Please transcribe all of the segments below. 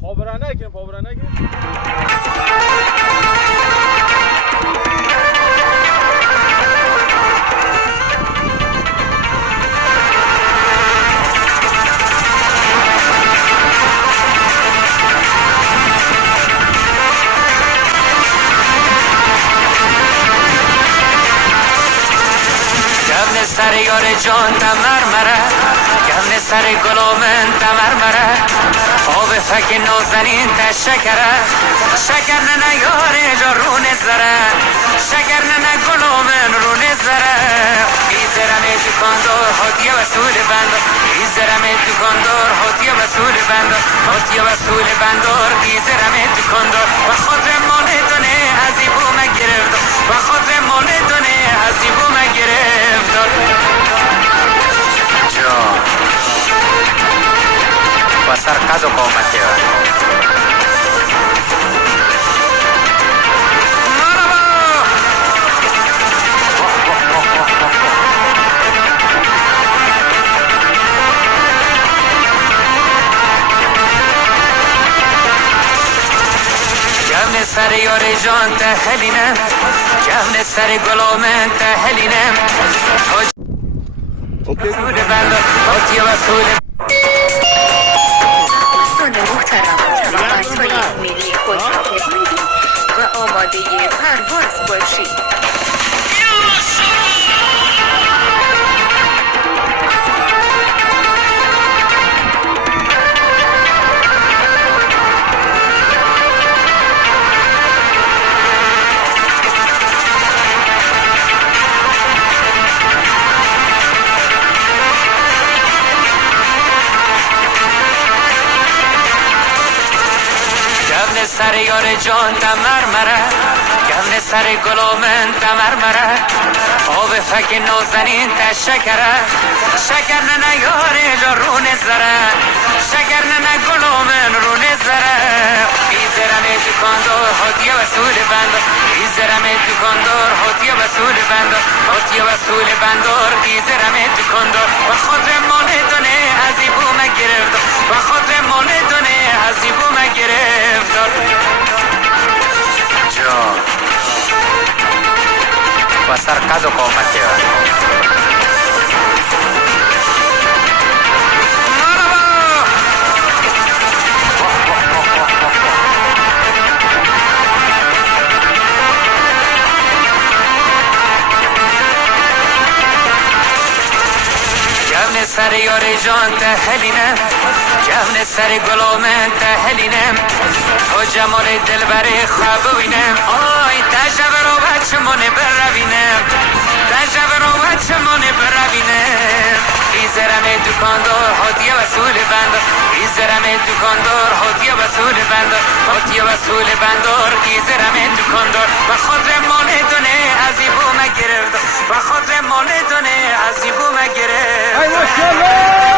پابرنکیم سر یار جان تمرمره گمن سر گلومن تمرمره آب فک نازنین تشکره شکر نه یار جا رون زره شکر نه گلومن رون زره ایزرم دکاندار هاتیه وصول بندار ایزرم دکاندار هاتیه وصول بندار هاتیه وصول بندار ایزرم دکاندار و خاطر مال دونه عزیبو مگرفت و خاطر مال دونه عزیبو مگرفت جان و سرقز و قومتی گمن سر یار جان تهلینم گمن سر گلومن تهلینم اوکی دوستان محترم توانایی ملی خود را بپایید و آماده پرواز باشید. سر یار جان تمرمره گمن سر گلومن تمرمره آب فک نازنین تشکره شکر نه یار جا رون زره شکر نه گلومن رون زره ایزرم دکاندار هاتیه وصول بندار ایزرم دکاندار هاتیه وصول بندار هاتیه وصول بندار ایزرم دکاندار و خاطر مال دونه عزیبو مگرفت و خاطر مال دونه عزیبو مگرفت جان و سرقز و قومتی گمن سر یار جان تهلینم گمن سر گلومن تهلینم تو جمال دلبر خواب بینم آی تجب رو بچه منه بروینم تجب رو بچه منه بروینم ایزرم دکاندار هاتیه وصول بندار ایزرم دکاندار هاتیه وصول بندار هاتیه وصول بندار ایزرم دکاندار و خاطر مال دونه عزیبو مگرفت و خاطر مال دونه عزیبو مگرفت ای ماشاءالله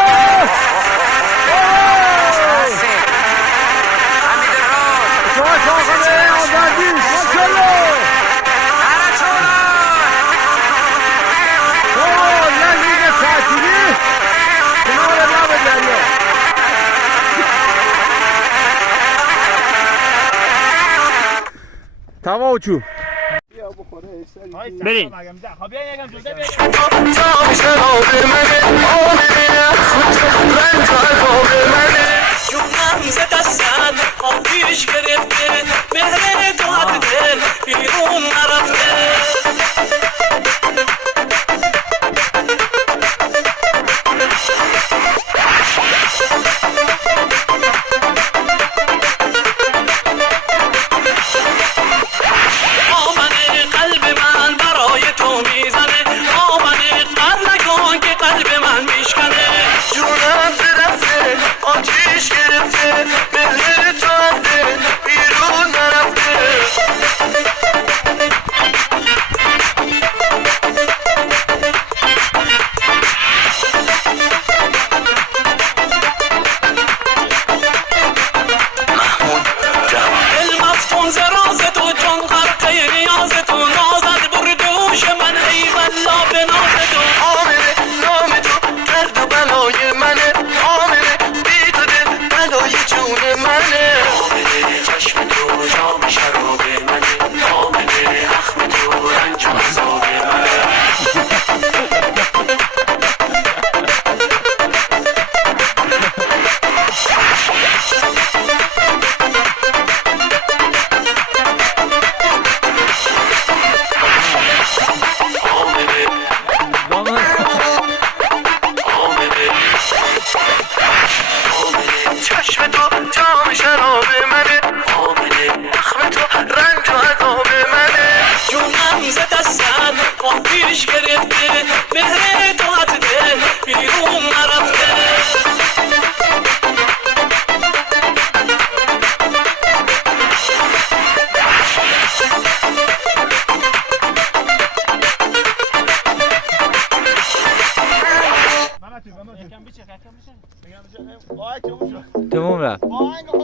تمام چوب بریم جونم ز دستم آتیش گرفته مهر تو از دل بیرون نرفته آمده قلب من برای تو میزنه آمده قلب نکن که قلب من میشکنه جونم ز دست آتیش گرفته مهر تو از دل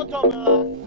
اتاقه